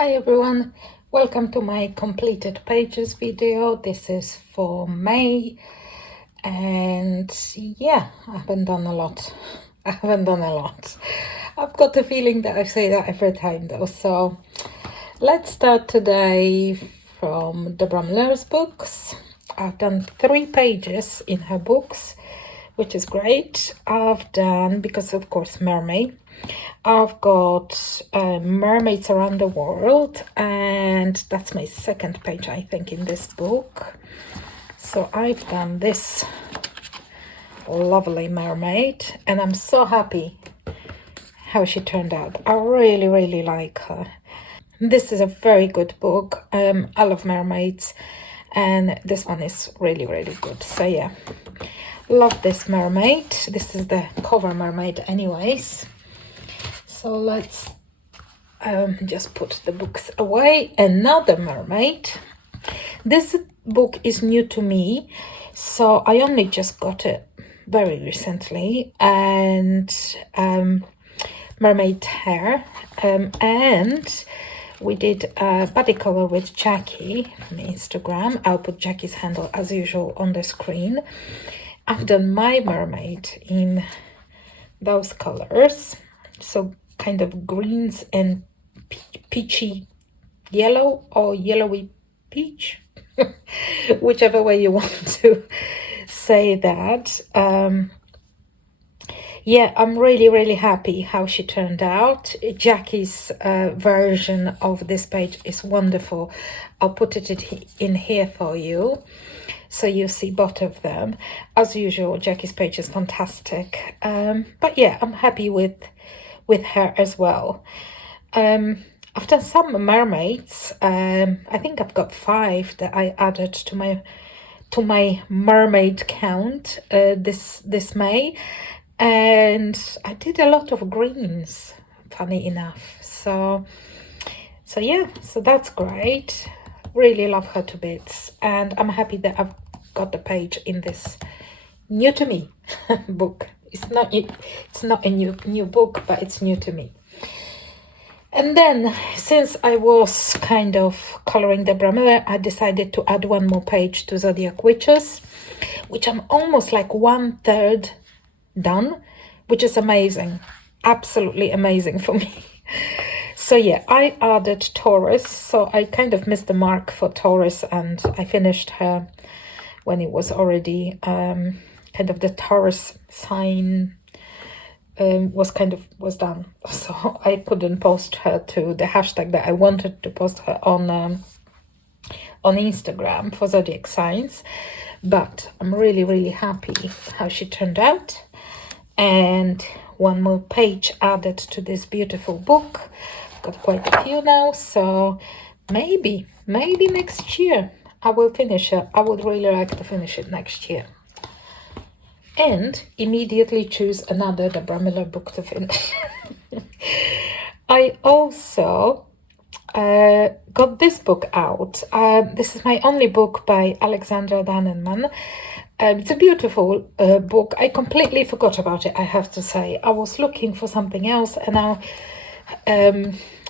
Hi everyone, welcome to my completed pages video. This is for May, and yeah, I haven't done a lot. I've got the feeling that I say that every time though. So let's start today from the Brumler's books. I've done 3 pages in her books, which is great. I've done, because of course mermaid, I've got Mermaids Around the World, and that's my second page, I think, in this book. So I've done this lovely mermaid, and I'm so happy how she turned out. I really like her. This is a very good book. I love mermaids, and this one is really good. So yeah, love this mermaid. This is the cover mermaid anyways. So let's just put the books away. Another mermaid. This book is new to me, so I only just got it very recently, and mermaid hair, and we did a body color with Jackie from Instagram. I'll put Jackie's handle as usual on the screen. I've done my mermaid in those colors, so kind of greens and peachy yellow or yellowy peach, whichever way you want to say that. Yeah, I'm really happy how she turned out. Jackie's version of this page is wonderful. I'll put it in here for you, so you see both of them. As usual, Jackie's page is fantastic. But yeah, I'm happy with her as well. I've done some mermaids. I think I've got 5 that I added to my mermaid count this May, and I did a lot of greens, funny enough. So yeah, so that's great. Really love her to bits, and I'm happy that I've got the page in this new to me book. It's not a new book, but it's new to me. And then, since I was kind of coloring the Brumler, I decided to add one more page to Zodiac Witches, which I'm almost like 1/3 done, which is amazing, absolutely amazing for me. So yeah, I added Taurus, so I kind of missed the mark for Taurus, and I finished her when it was already kind of the Taurus sign was done. So I couldn't post her to the hashtag that I wanted to post her on Instagram for Zodiac signs, but I'm really happy how she turned out. And one more page added to this beautiful book. I've got quite a few now, so maybe next year I will finish it. I would really like to finish it next year. And immediately choose another the Brumler book to finish. I also got this book out. This is my only book by Alexandra Dannenman. It's a beautiful book. I completely forgot about it, I have to say. I was looking for something else, and I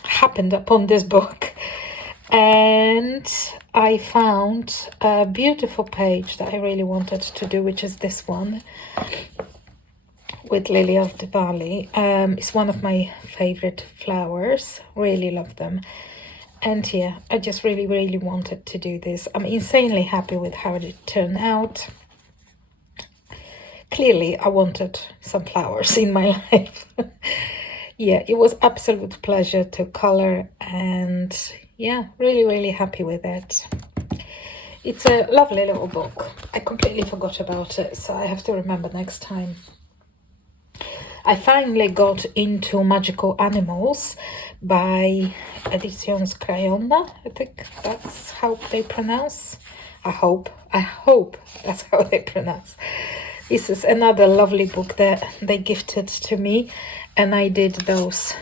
happened upon this book, and I found a beautiful page that I really wanted to do, which is this one with Lily of the Valley. It's one of my favorite flowers. Really love them. And yeah, I just really wanted to do this. I'm insanely happy with how it turned out. Clearly, I wanted some flowers in my life. Yeah, it was absolute pleasure to color, and yeah, really happy with it. It's a lovely little book. I completely forgot about it, so I have to remember next time. I finally got into Magical Animals by Ediciones Crayonna. I think that's how they pronounce. I hope that's how they pronounce. This is another lovely book that they gifted to me, and I did those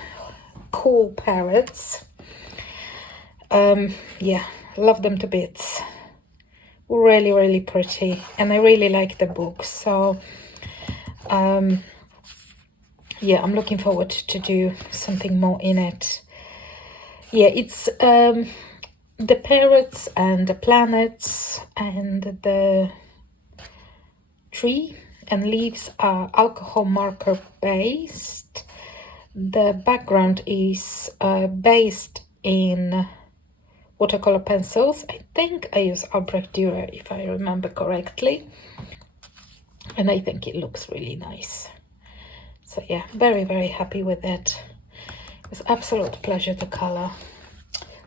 cool parrots. Yeah, love them to bits. Really pretty, and I really like the book. So yeah, I'm looking forward to do something more in it. yeah, it's the parrots and the planets and the tree and leaves are alcohol marker based. The background is based in watercolor pencils. I think I use Albrecht Dürer if I remember correctly, and I think it looks really nice. So yeah, very, very happy with it. It's absolute pleasure to color.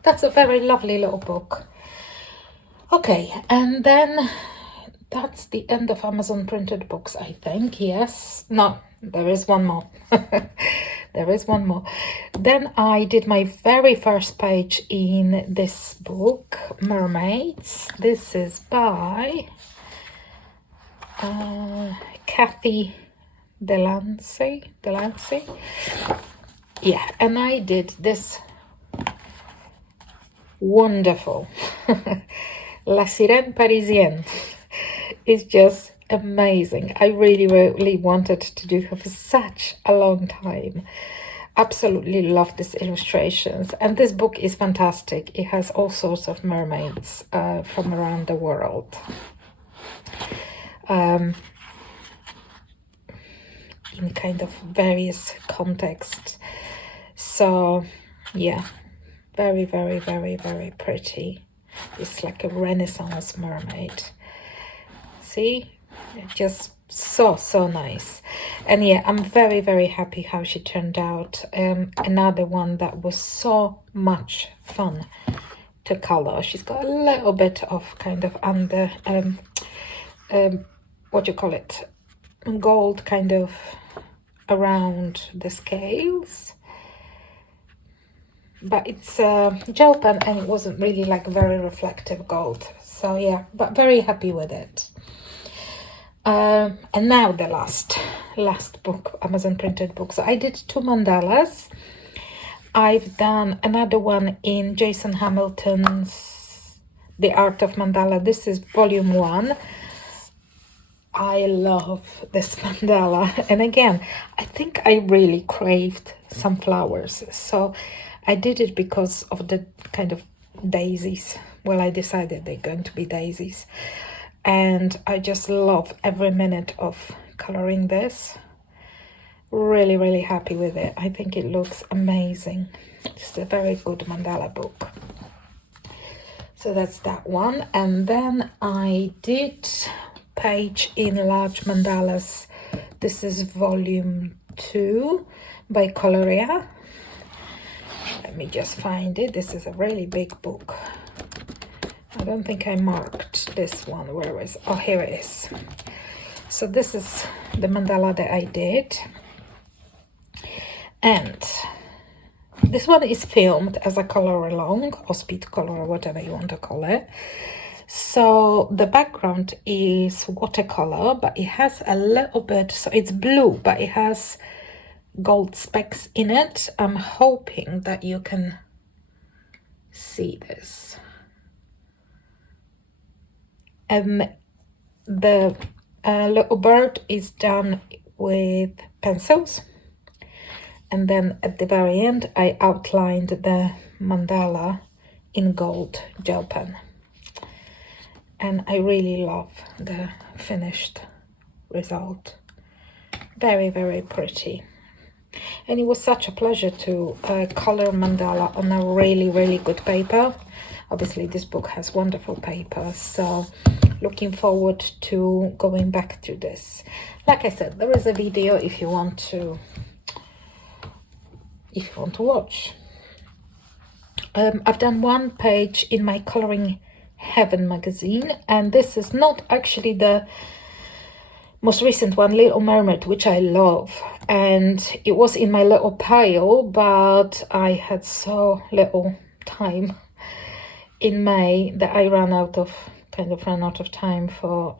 That's a very lovely little book. Okay, and then that's the end of Amazon printed books, I think. Yes, no, there is one more. There is one more. Then I did my very first page in this book, Mermaids. This is by Kathy Delancey. Yeah, and I did this wonderful La Sirène Parisienne. It's just amazing. I really, really wanted to do her for such a long time. Absolutely love these illustrations, and this book is fantastic. It has all sorts of mermaids from around the world. In kind of various contexts. So yeah, very, very, very, very pretty. It's like a Renaissance mermaid. See, just so nice. And yeah, I'm very, very happy how she turned out. Another one that was so much fun to color. She's got a little bit of kind of under what do you call it, gold kind of around the scales, but it's gel pen and it wasn't really like very reflective gold. So yeah, but very happy with it. And now the last book, Amazon printed book. So I did 2 mandalas. I've done another one in Jason Hamilton's The Art of Mandala. This is volume 1. I love this mandala, and again, I think I really craved some flowers, so I did it because of the kind of daisies. Well, I decided they're going to be daisies, and I just love every minute of coloring this. Really, really happy with it. I think it looks amazing. It's a very good mandala book. So that's that one. And then I did page in large mandalas. This is volume 2 by Colorea. Let me just find it. This is a really big book. I don't think I marked this one. Where is, oh, here it is. So this is the mandala that I did, and this one is filmed as a color along or speed color or whatever you want to call it. So the background is watercolor, but it has a little bit, so it's blue, but it has gold specks in it. I'm hoping that you can see this. The little bird is done with pencils, and then at the very end I outlined the mandala in gold gel pen. And I really love the finished result. Very, very pretty. And it was such a pleasure to color mandala on a really, really good paper. Obviously, this book has wonderful paper, so looking forward to going back to this. Like I said, there is a video if you want to watch. I've done one page in my Coloring Heaven magazine, and this is not actually the most recent one, Little Mermaid, which I love, and it was in my little pile, but I had so little time in May that I ran out of time for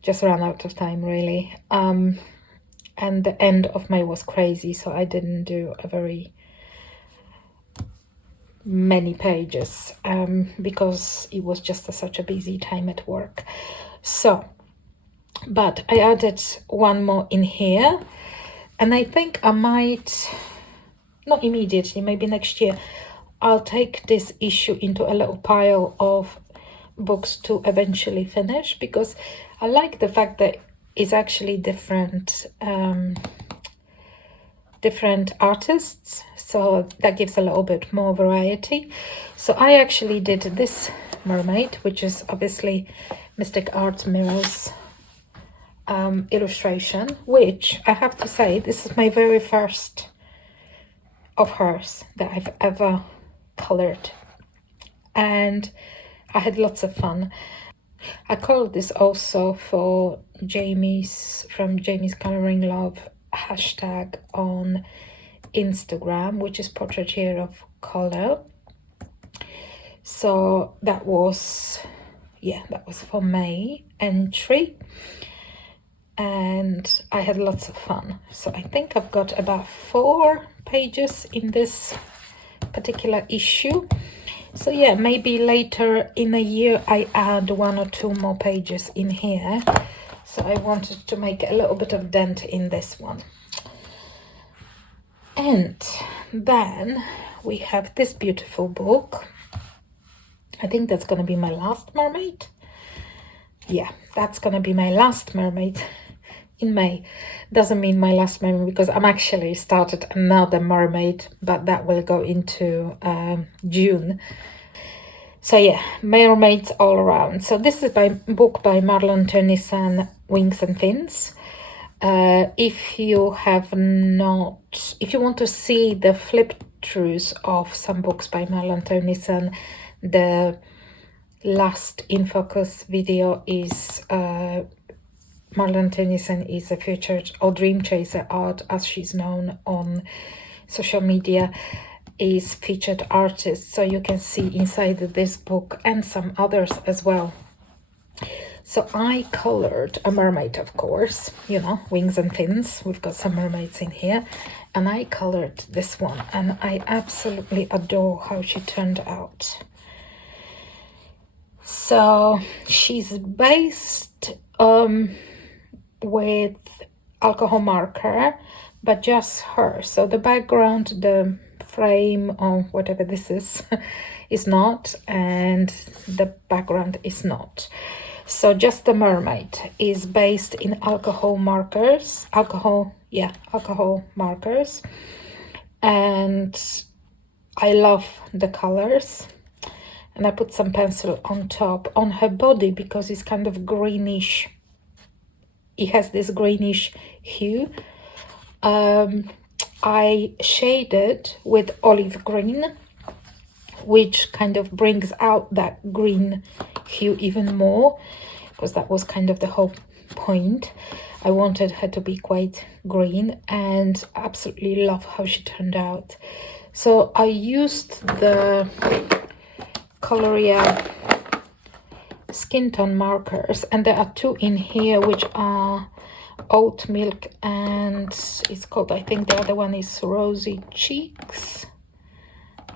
just ran out of time really. And the end of May was crazy, so I didn't do a very many pages because it was just such a busy time at work. So, but I added one more in here, and I think I might not immediately, maybe next year, I'll take this issue into a little pile of books to eventually finish, because I like the fact that it's actually different artists, so that gives a little bit more variety. So I actually did this mermaid, which is obviously Mystic Art Mirror's illustration, which I have to say, this is my very first of hers that I've ever colored, and I had lots of fun. I colored this also for Jamie's, from Jamie's Coloring Love hashtag on Instagram, which is Portrait Year of Color. So that was, yeah, that was for May entry, and I had lots of fun. So I think I've got about 4 pages in this particular issue. So yeah, maybe later in a year I add 1 or 2 more pages in here. So I wanted to make a little bit of dent in this one. And then we have this beautiful book. I think that's going to be my last mermaid. Yeah, that's going to be my last mermaid in May. Doesn't mean my last mermaid, because I'm actually started another mermaid, but that will go into June. So yeah, mermaids all around. So this is by book by Marlon Tennyson, Wings and Fins. If you want to see the flip throughs of some books by Marlon Tennyson, the last In Focus video is Marlon Tennyson is a featured, or Dream Chaser Art as she's known on social media, is featured artist, so you can see inside this book and some others as well. So I colored a mermaid, of course, you know, Wings and Fins. We've got some mermaids in here, and I colored this one, and I absolutely adore how she turned out. So she's based with alcohol marker, but just her. So the background, the frame or whatever this is not, and the background is not. So just the mermaid is based in alcohol markers, alcohol markers, and I love the colors. And I put some pencil on top on her body because it's kind of greenish. It has this greenish hue. I shaded with olive green, which kind of brings out that green hue even more, because that was kind of the whole point. I wanted her to be quite green, and absolutely love how she turned out. So I used the Coloria skin tone markers, and there are 2 in here, which are Oat Milk, and it's called, I think the other one is Rosy Cheeks.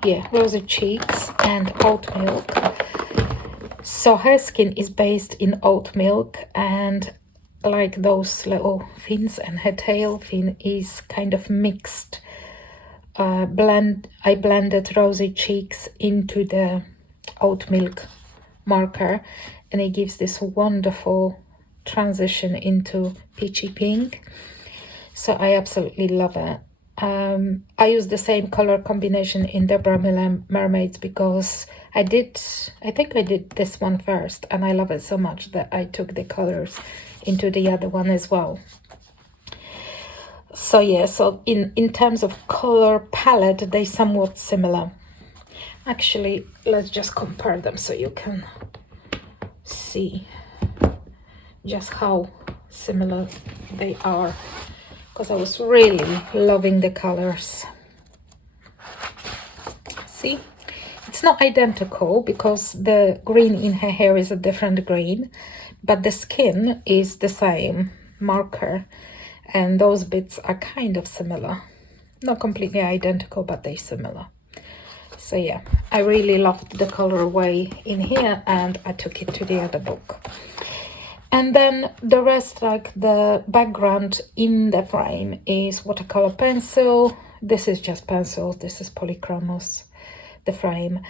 Yeah, Rosy Cheeks and Oat Milk. So her skin is based in oat milk, and like those little fins, and her tail fin is kind of mixed. I blended Rosy Cheeks into the oat milk marker, and it gives this wonderful transition into peachy pink. So I absolutely love it. I use the same color combination in Deborah Miller Mermaids because I think I did this one first, and I love it so much that I took the colors into the other one as well. So yeah, so in terms of color palette, they're somewhat similar. Actually, let's just compare them so you can see just how similar they are, because I was really loving the colors. See, it's not identical because the green in her hair is a different green, but the skin is the same marker, and those bits are kind of similar. Not completely identical, but they're similar. So yeah, I really loved the colorway in here, and I took it to the other book. And then the rest, like the background in the frame, is watercolor pencil, this is just pencils, this is polychromos, the frame,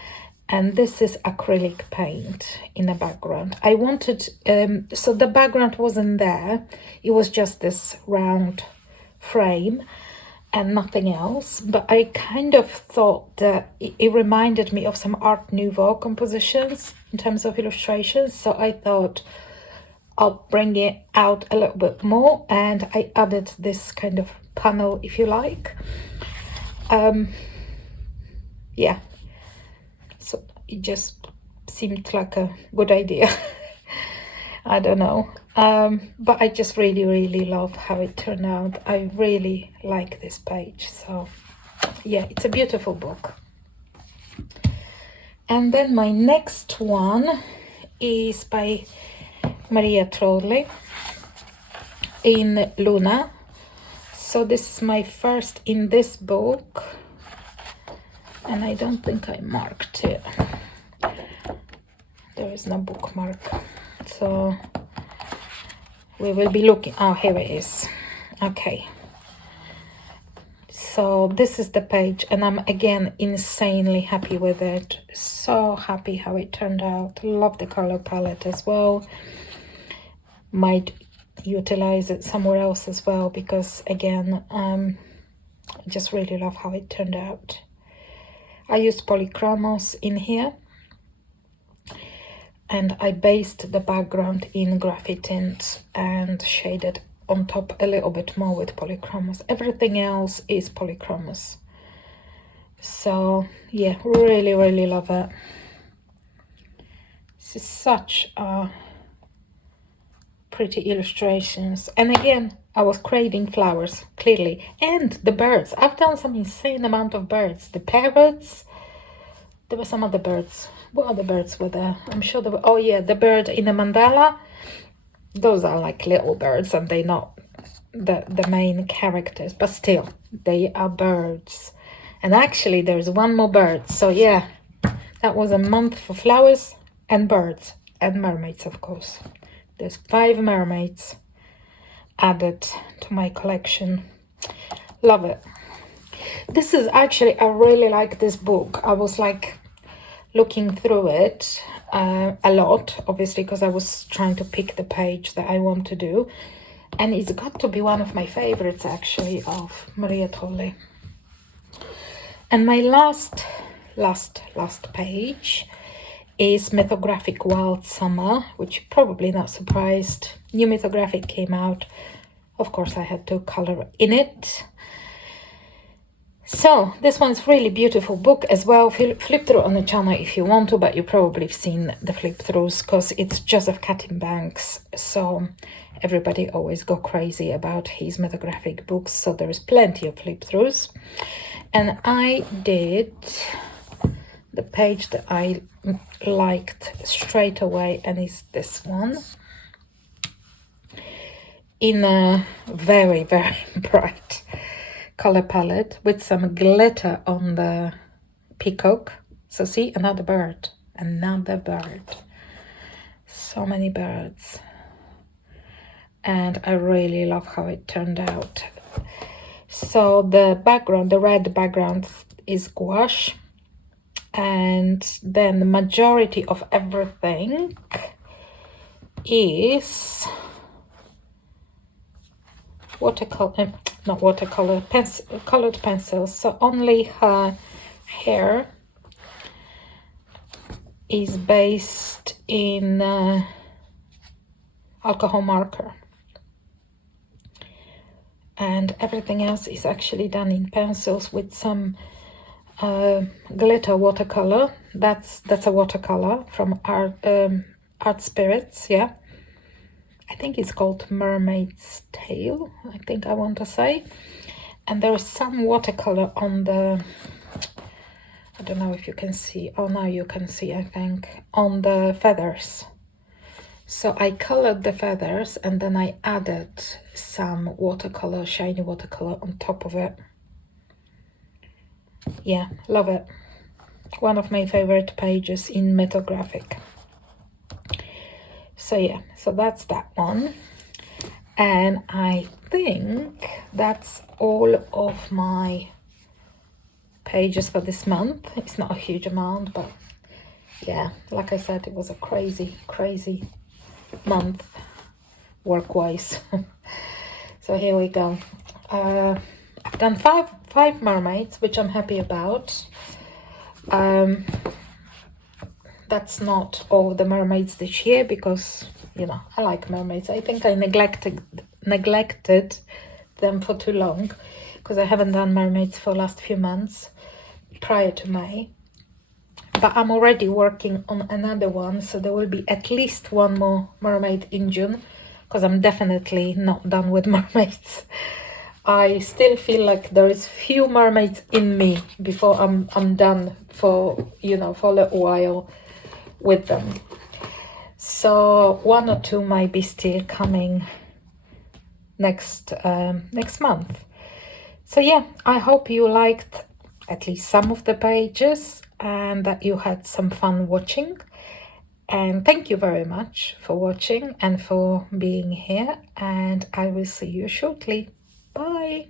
and this is acrylic paint in the background. I wanted, so the background wasn't there, it was just this round frame and nothing else, but I kind of thought that it reminded me of some Art Nouveau compositions in terms of illustrations, so I thought I'll bring it out a little bit more, and I added this kind of panel, if you like. Yeah, so it just seemed like a good idea. I don't know, but I just really love how it turned out. I really like this page, so yeah, it's a beautiful book. And then my next one is by Maria Trolley in Luna. So this is my first in this book, and I don't think I marked it. There is no bookmark, so we will be looking. Oh, here it is. Okay, so this is the page, and I'm again insanely happy with it. So happy how it turned out. Love the color palette as well. Might utilize it somewhere else as well, because again, I just really love how it turned out. I used polychromos in here, and I based the background in graphite and shaded on top a little bit more with polychromos. Everything else is polychromos. So yeah, really love it. This is such a pretty illustrations, and again, I was craving flowers, clearly, and the birds. I've done some insane amount of birds. The parrots, there were some other birds. What other birds were there? I'm sure there were, oh yeah, the bird in the mandala. Those are like little birds, and they're not the main characters, but still, they are birds. And actually, there's one more bird, so yeah, that was a month for flowers and birds, and mermaids, of course. There's 5 mermaids added to my collection. Love it. This is actually, I really like this book. I was like looking through it a lot, obviously, because I was trying to pick the page that I want to do. And it's got to be one of my favorites, actually, of Maria Trolley. And my last page is Mythographic Wild Summer, which you're probably not surprised. New Mythographic came out. Of course, I had to color in it. So this one's really beautiful book as well. Flip through on the channel if you want to, but you probably have seen the flip throughs because it's Joseph Banks. So everybody always go crazy about his Mythographic books. So there is plenty of flip throughs. And I did the page that I liked straight away, and it's this one in a very bright color palette with some glitter on the peacock. So see, another bird, so many birds, and I really love how it turned out. So the background, the red background, is gouache, and then the majority of everything is watercolor, not watercolor, colored pencils. So only her hair is based in alcohol marker, and everything else is actually done in pencils with some glitter watercolor. That's a watercolor from Art Spirits. Yeah, I think it's called Mermaid's Tail, I think I want to say. And there is some watercolor on the, I don't know if you can see, oh now you can see, I think, on the feathers. So I colored the feathers and then I added some watercolor, shiny watercolor on top of it. Yeah, love it. One of my favorite pages in Mythographic. So yeah, so that's that one. And I think that's all of my pages for this month. It's not a huge amount, but yeah, like I said, it was a crazy month work-wise. So here we go. I've done five mermaids, which I'm happy about. That's not all the mermaids this year, because you know I like mermaids. I think I neglected them for too long, because I haven't done mermaids for the last few months prior to May. But I'm already working on another one, so there will be at least one more mermaid in June, because I'm definitely not done with mermaids. I still feel like there is few mermaids in me before I'm done for, you know, for a little while with them. So one or two might be still coming next month. So yeah, I hope you liked at least some of the pages and that you had some fun watching. And thank you very much for watching and for being here, and I will see you shortly. Bye.